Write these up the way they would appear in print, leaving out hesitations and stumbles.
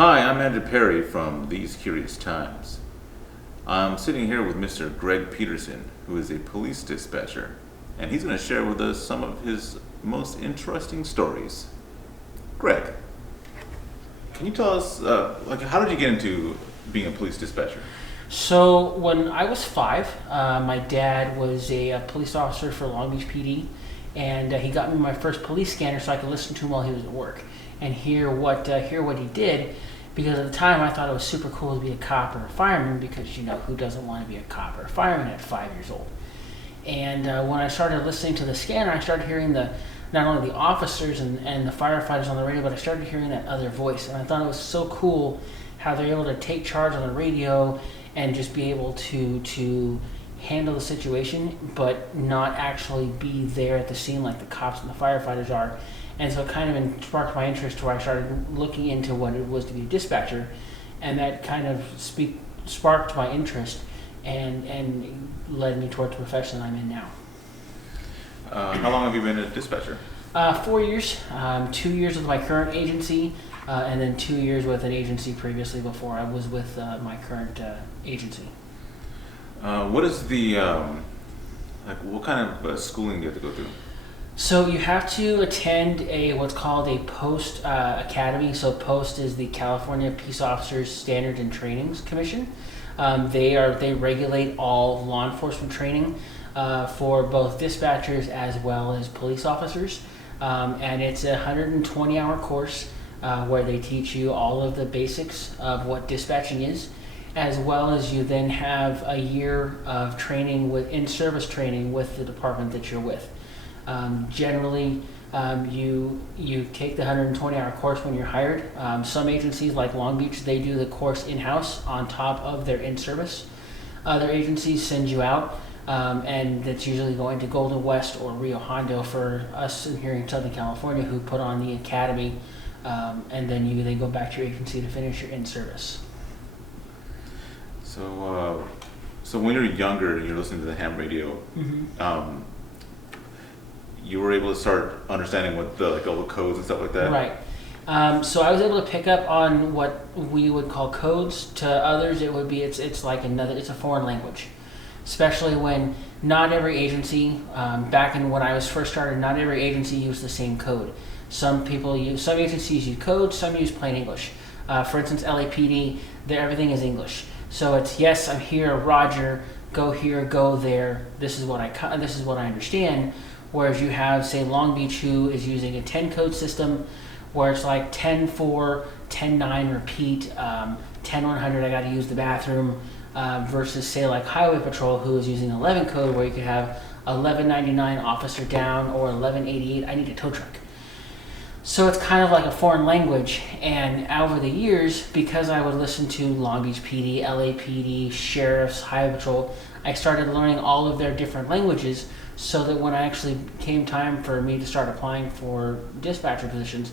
Hi, I'm Andrew Perry from These Curious Times. I'm sitting here with Mr. Greg Peterson, who is a police dispatcher, and he's going to share with us some of his most interesting stories. Greg, can you tell us, how did you get into being a police dispatcher? So when I was 5, my dad was a police officer for Long Beach PD, and he got me my first police scanner so I could listen to him while he was at work and hear what he did. Because at the time I thought it was super cool to be a cop or a fireman, because who doesn't want to be a cop or a fireman at 5 years old. And when I started listening to the scanner, I started hearing not only the officers and the firefighters on the radio, but I started hearing that other voice, and I thought it was so cool how they're able to take charge on the radio and just be able to handle the situation, but not actually be there at the scene like the cops and the firefighters are. And so it kind of sparked my interest to where I started looking into what it was to be a dispatcher, and that kind of sparked my interest and led me towards the profession I'm in now. How long have you been a dispatcher? 4 years, 2 years with my current agency, and then 2 years with an agency previously before I was with my current agency. What is the, what kind of schooling do you have to go through? So you have to attend what's called a POST academy. So POST is the California Peace Officers Standards and Trainings Commission. They regulate all law enforcement training for both dispatchers as well as police officers. And it's a 120-hour course where they teach you all of the basics of what dispatching is, as well as you then have a year of training in-service training with the department that you're with. Generally, you take the 120-hour course when you're hired. Some agencies like Long Beach, they do the course in-house on top of their in-service. Other agencies send you out, and that's usually going to Golden West or Rio Hondo for us here in Southern California, who put on the academy, and then you go back to your agency to finish your in-service. So when you're younger, you're listening to the ham radio. Mm-hmm. You were able to start understanding what all the codes and stuff like that? Right. So I was able to pick up on what we would call codes. To others, it would be it's a foreign language, especially when not every agency, back in when I was first started, not every agency used the same code. Some agencies use codes, some use plain English. For instance, LAPD, everything is English. So it's, yes, I'm here, Roger, go here, go there. This is what I understand. Whereas you have, say, Long Beach, who is using a 10 code system, where it's like 10-4, 10-9 repeat, 10-100 I got to use the bathroom, versus, say, like Highway Patrol, who is using 11 code, where you could have 1199 officer down or 1188 I need a tow truck. So it's kind of like a foreign language, and over the years, because I would listen to Long Beach PD, LAPD, sheriffs, Highway Patrol, I started learning all of their different languages, so that when I actually came time for me to start applying for dispatcher positions,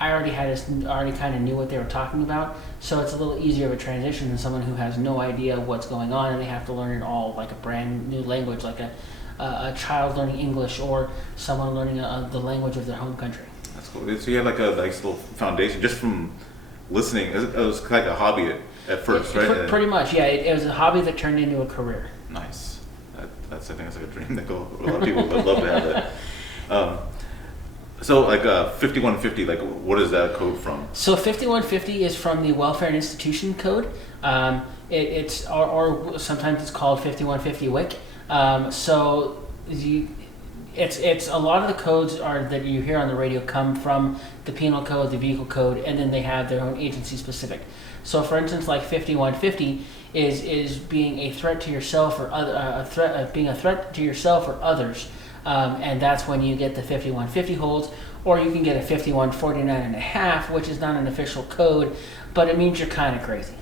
I already kind of knew what they were talking about. So it's a little easier of a transition than someone who has no idea what's going on and they have to learn it all like a brand new language, like a child learning English or someone learning the language of their home country. That's cool. So you had like a nice little foundation just from listening. It was like a hobby at first, right? Pretty much, yeah. It was a hobby that turned into a career. Nice. I think that's like a dream that a lot of people would love to have that. So 5150, what is that code from? So 5150 is from the Welfare and Institution Code. It's sometimes it's called 5150 WIC. It's a lot of the codes that you hear on the radio come from the penal code, the vehicle code, and then they have their own agency specific. So for instance, like 5150 is being a threat to yourself or being a threat to yourself or others, and that's when you get the 5150 holds, or you can get a 5149.5, which is not an official code, but it means you're kind of crazy.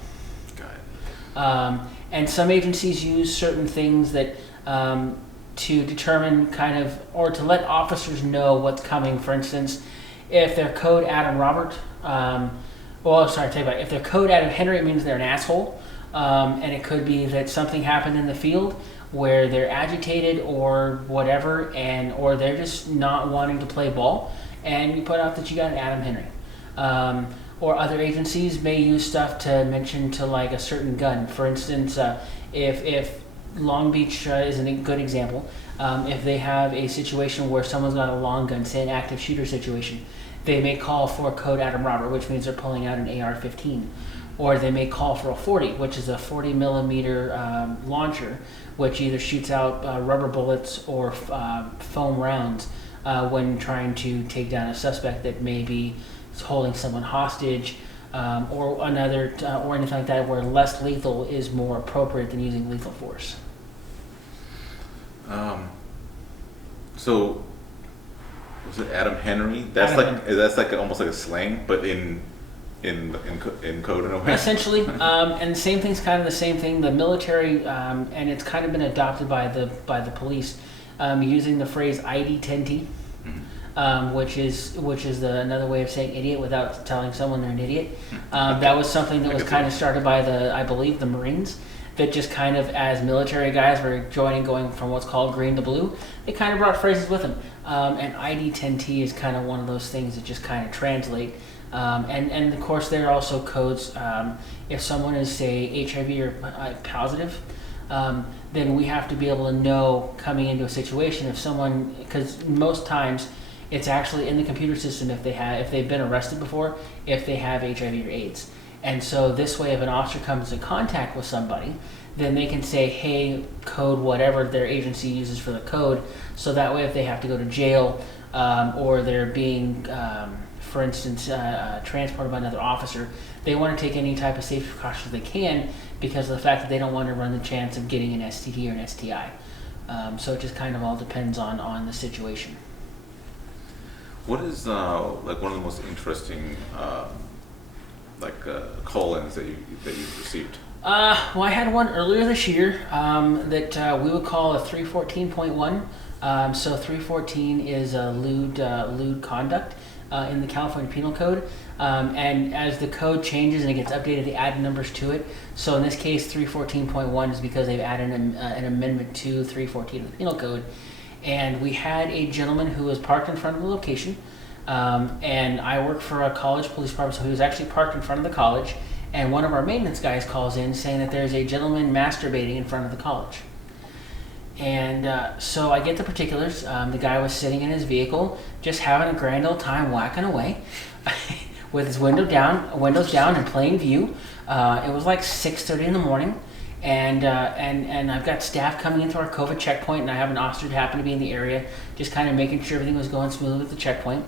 Got it. And some agencies use certain things that to determine or to let officers know what's coming. For instance, if they're code Adam Robert, if they're code Adam Henry, it means they're an asshole. And it could be that something happened in the field where they're agitated or whatever, or they're just not wanting to play ball, and you put out that you got an Adam Henry. or other agencies may use stuff to mention to like a certain gun. For instance, if Long Beach is a good example, if they have a situation where someone's got a long gun, say an active shooter situation, they may call for code Adam Robert, which means they're pulling out an AR-15. Or they may call for a 40, which is a 40 millimeter launcher, which either shoots out rubber bullets or foam rounds when trying to take down a suspect that may be holding someone hostage, or another, or anything like that, where less lethal is more appropriate than using lethal force. So was it Adam Henry? That's like almost like a slang, but in code in a way. Essentially, and the same thing's kind of the same thing. The military, and it's kind of been adopted by the police, using the phrase ID10T, which is another way of saying idiot without telling someone they're an idiot. That was something that was kind of started by I believe the Marines. That just kind of, as military guys were going from what's called green to blue, they kind of brought phrases with them. And ID10T is kind of one of those things that just kind of translate. And of course there are also codes. If someone is, say, HIV or positive, then we have to be able to know coming into a situation if someone, because most times it's actually in the computer system if they've been arrested before, if they have HIV or AIDS. And so this way, if an officer comes in contact with somebody, then they can say, hey, code whatever their agency uses for the code. So that way, if they have to go to jail, or they're being, for instance, transported by another officer, they want to take any type of safety precautions they can because of the fact that they don't want to run the chance of getting an STD or an STI. So it just kind of all depends on the situation. What is like one of the most interesting call-ins that you've received? Well, I had one earlier this year that we would call a 314.1. So 314 is a lewd conduct in the California Penal Code. And as the code changes and it gets updated, they add numbers to it. So in this case, 314.1 is because they've added an amendment to 314 of the Penal Code. And we had a gentleman who was parked in front of the location. And I work for a college police department, so he was actually parked in front of the college. And one of our maintenance guys calls in saying that there's a gentleman masturbating in front of the college. And so I get the particulars. The guy was sitting in his vehicle, just having a grand old time whacking away with his windows down in plain view. It was like 6:30 in the morning. And I've got staff coming into our COVID checkpoint, and I have an officer who happened to be in the area, just kind of making sure everything was going smoothly at the checkpoint.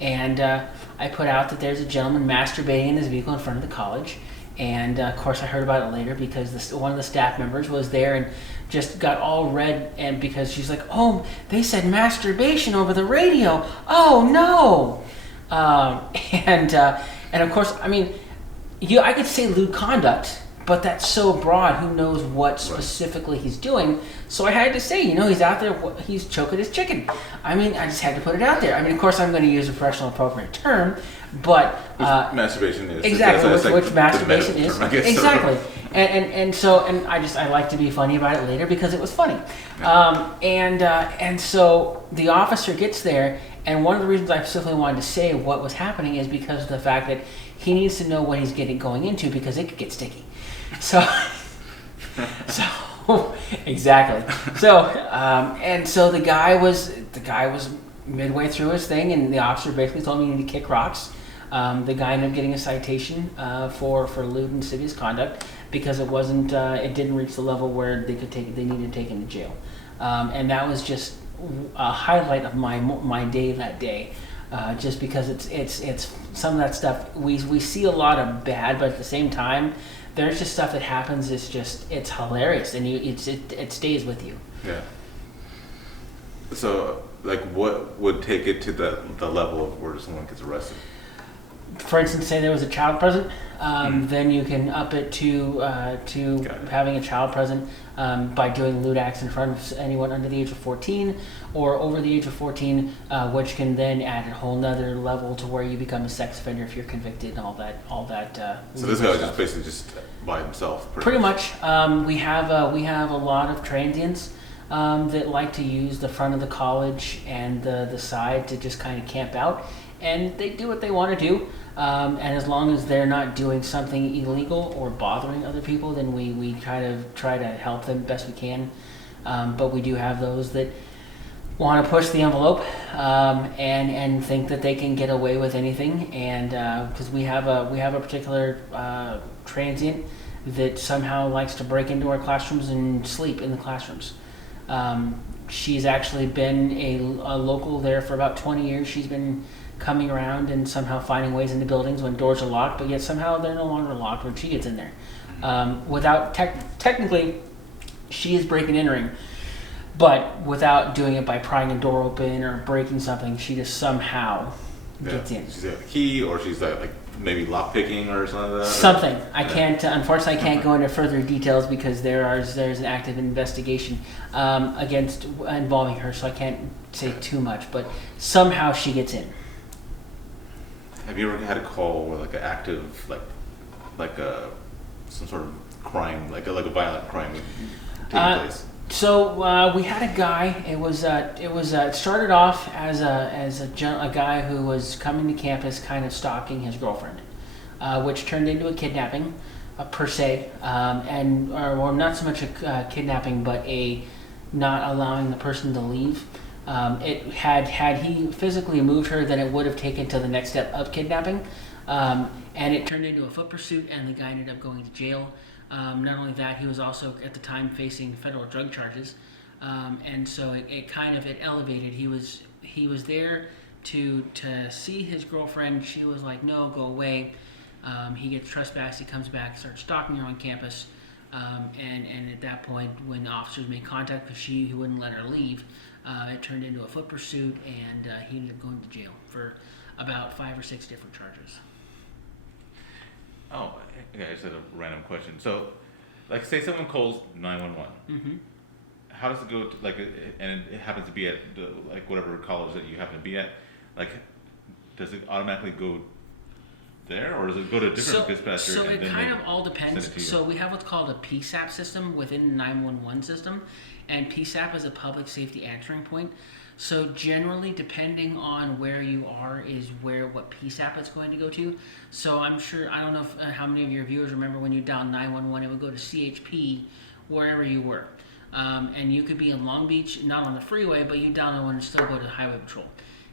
And I put out that there's a gentleman masturbating in his vehicle in front of the college. And of course I heard about it later because one of the staff members was there and just got all red, and because she's like, oh, they said masturbation over the radio. Oh no. And of course, I mean, I could say lewd conduct, but that's so broad, who knows what specifically he's doing. So I had to say, he's out there, he's choking his chicken. I mean, I just had to put it out there. I mean, of course, I'm going to use a professional appropriate term, but... masturbation is. Exactly, that's which masturbation is. Term, I guess. Exactly. So. And I like to be funny about it later because it was funny. Yeah. And so the officer gets there, and one of the reasons I specifically wanted to say what was happening is because of the fact that he needs to know what he's going into because it could get sticky. So exactly. So and so the guy was midway through his thing, and the officer basically told me he needed to kick rocks. The guy ended up getting a citation for lewd and lascivious conduct because it didn't reach the level where they needed to take him to jail. And that was just a highlight of my day that day. Just because it's some of that stuff we see a lot of bad, but at the same time, there's just stuff that happens. It's hilarious, and it stays with you. Yeah. So, like, what would take it to the level of where someone gets arrested? For instance, say there was a child present, then you can up it to having a child present by doing lewd acts in front of anyone under the age of 14 or over the age of 14, which can then add a whole nother level to where you become a sex offender if you're convicted and all that. So this guy was just basically just by himself. Pretty much. We have a lot of transients that like to use the front of the college and the side to just kind of camp out. and they do what they want to do. And as long as they're not doing something illegal or bothering other people, then we try to help them best we can. But we do have those that want to push the envelope and think that they can get away with anything. And because we have a particular transient that somehow likes to break into our classrooms and sleep in the classrooms. She's actually been a local there for about 20 years. She's been coming around and somehow finding ways into buildings when doors are locked, but yet somehow they're no longer locked when she gets in there. Without technically, she is breaking and entering, but without doing it by prying a door open or breaking something, she just somehow gets in. She's got a key, or she's like maybe lock picking or something like that. Something. I can't. Unfortunately, I can't go into further details because there's an active investigation against involving her, so I can't say too much. But somehow she gets in. Have you ever had a call where like an active, some sort of crime, like a violent crime taking place? So we had a guy. It started off as a guy who was coming to campus, kind of stalking his girlfriend, which turned into a kidnapping, per se, or not so much a kidnapping, but a not allowing the person to leave. It had he physically moved her, then it would have taken to the next step of kidnapping, and it turned into a foot pursuit, and the guy ended up going to jail. Not only that, he was also at the time facing federal drug charges, and so it elevated. He was there to see his girlfriend. She was like, "No, go away." He gets trespassed. He comes back, starts stalking her on campus, and at that point, when the officers made contact, because he wouldn't let her leave, it turned into a foot pursuit, and he ended up going to jail for about 5 or 6 different charges. Oh, yeah, I just had a random question. So, like, say someone calls 911. Mm-hmm. How does it go? And it happens to be at whatever college that you happen to be at. Like, does it automatically go there, or does it go to a different dispatcher? So and it then kind of all depends. So we have what's called a Psap system within the 911 system, and Psap is a public safety answering point. So generally, depending on where you are, is what Psap it's going to go to. So I'm sure, I don't know how many of your viewers remember when you dialed 911, it would go to CHP wherever you were. And you could be in Long Beach, not on the freeway, but you dial 911 and still go to Highway Patrol.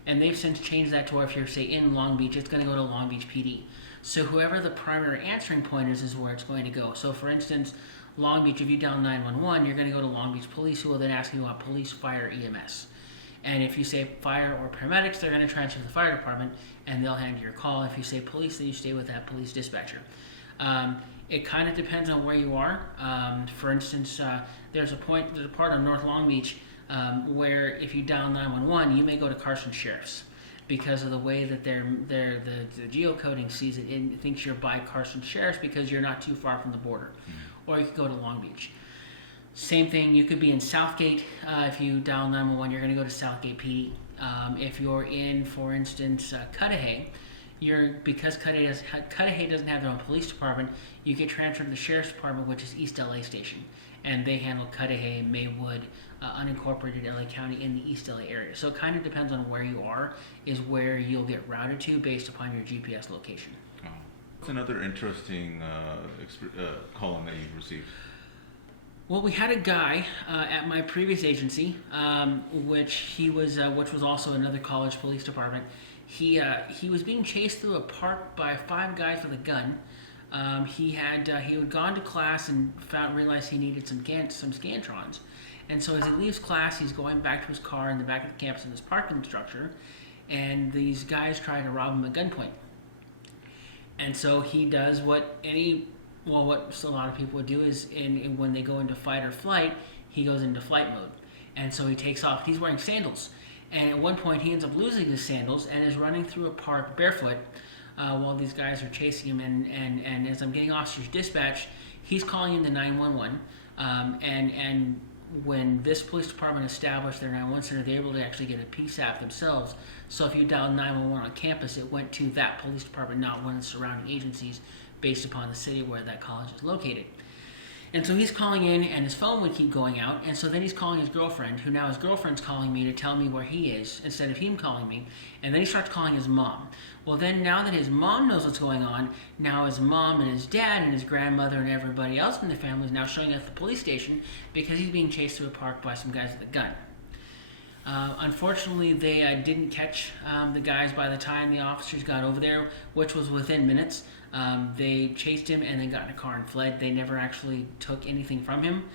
And they've since changed that to where if you're, say, in Long Beach, it's going to go to Long Beach PD. So whoever the primary answering point is where it's going to go. So for instance, Long Beach, if you dial 911, you're going to go to Long Beach Police, who will then ask you about police, fire, EMS. And if you say fire or paramedics, they're going to transfer to the fire department, and they'll handle your call. If you say police, then you stay with that police dispatcher. It kind of depends on where you are. For instance, there's a part of North Long Beach where if you dial 911, you may go to Carson Sheriff's because of the way that the geocoding sees it and thinks you're by Carson Sheriff's because you're not too far from the border. Mm-hmm. Or you could go to Long Beach. Same thing, you could be in Southgate. If you dial 911, you're going to go to Southgate PD. If you're in, for instance, Cudahy, because Cudahy doesn't have their own police department, you get transferred to the Sheriff's Department, which is East LA Station. And they handle Cudahy, Maywood, unincorporated LA County in the East LA area. So it kind of depends on where you are, is where you'll get routed to based upon your GPS location. Oh. What's another interesting calling that you've received? Well, we had a guy at my previous agency, which was also another college police department. He was being chased through a park by 5 guys with a gun. He had gone to class and realized he needed some Scantrons, and so as he leaves class, he's going back to his car in the back of the campus in this parking structure, and these guys try to rob him at gunpoint. And so he does what a lot of people would do is when they go into fight or flight, he goes into flight mode. And so he takes off. He's wearing sandals. And at one point, he ends up losing his sandals and is running through a park barefoot while these guys are chasing him. And as I'm getting officers dispatched, he's calling in the 911. And when this police department established their 911 center, they were able to actually get a Psap themselves. So if you dialed 911 on campus, it went to that police department, not one of the surrounding agencies, based upon the city where that college is located. And so he's calling in, and his phone would keep going out. And so then he's calling his girlfriend, who now his girlfriend's calling me to tell me where he is instead of him calling me. And then he starts calling his mom. Well, then now that his mom knows what's going on, now his mom and his dad and his grandmother and everybody else in the family is now showing up at the police station because he's being chased through a park by some guys with a gun. Unfortunately, they didn't catch the guys by the time the officers got over there, which was within minutes. They chased him and then got in a car and fled. They never actually took anything from him.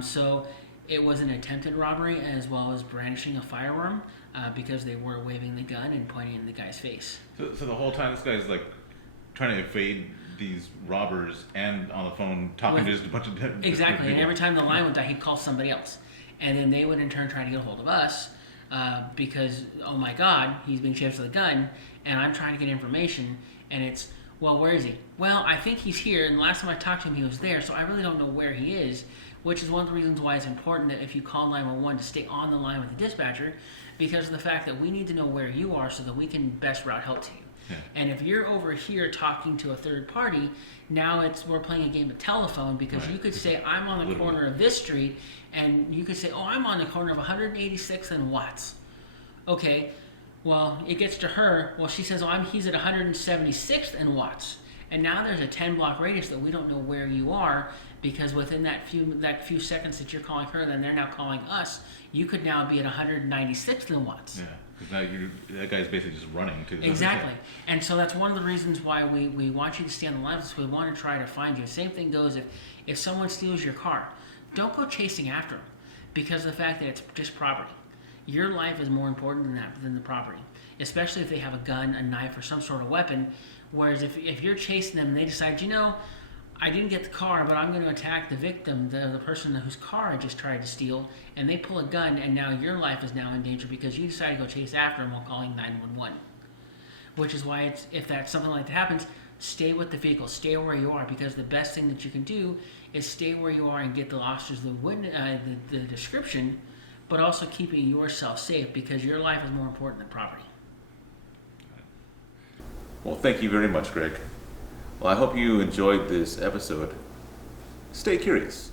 So it was an attempted robbery as well as brandishing a firearm because they were waving the gun and pointing in the guy's face. So the whole time this guy's like trying to evade these robbers and on the phone talking to just a bunch of different Exactly, people. and every time the line would die, he'd call somebody else. And then they would in turn try to get a hold of us because, oh my God, he's being chased with a gun, and I'm trying to get information, and it's, well, where is he? Well, I think he's here, and the last time I talked to him, he was there, so I really don't know where he is, which is one of the reasons why it's important that if you call 911 to stay on the line with the dispatcher, because of the fact that we need to know where you are so that we can best route help to you. Yeah. And if you're over here talking to a third party, now we're playing a game of telephone because Right. you could say, I'm on the Literally. corner of this street, and you could say, oh, I'm on the corner of 186th and Watts. Okay, well, it gets to her, well, she says, oh, he's at 176th and Watts. And now there's a 10-block radius that we don't know where you are because within that few seconds that you're calling her, then they're now calling us, you could now be at 196th and Watts. Yeah, because now that guy's basically just running to the Exactly. And so that's one of the reasons why we want you to stay on the line with us. We want to try to find you. Same thing goes if someone steals your car, don't go chasing after them because of the fact that it's just property. Your life is more important than the property, especially if they have a gun, a knife, or some sort of weapon. Whereas if you're chasing them and they decide, I didn't get the car, but I'm going to attack the victim, the person whose car I just tried to steal, and they pull a gun, and now your life is now in danger because you decided to go chase after them while calling 911. Which is why if that something like that happens, stay with the vehicle, stay where you are, because the best thing that you can do is stay where you are and get the officers the description, but also keeping yourself safe because your life is more important than property. Well, thank you very much, Greg. Well, I hope you enjoyed this episode. Stay curious.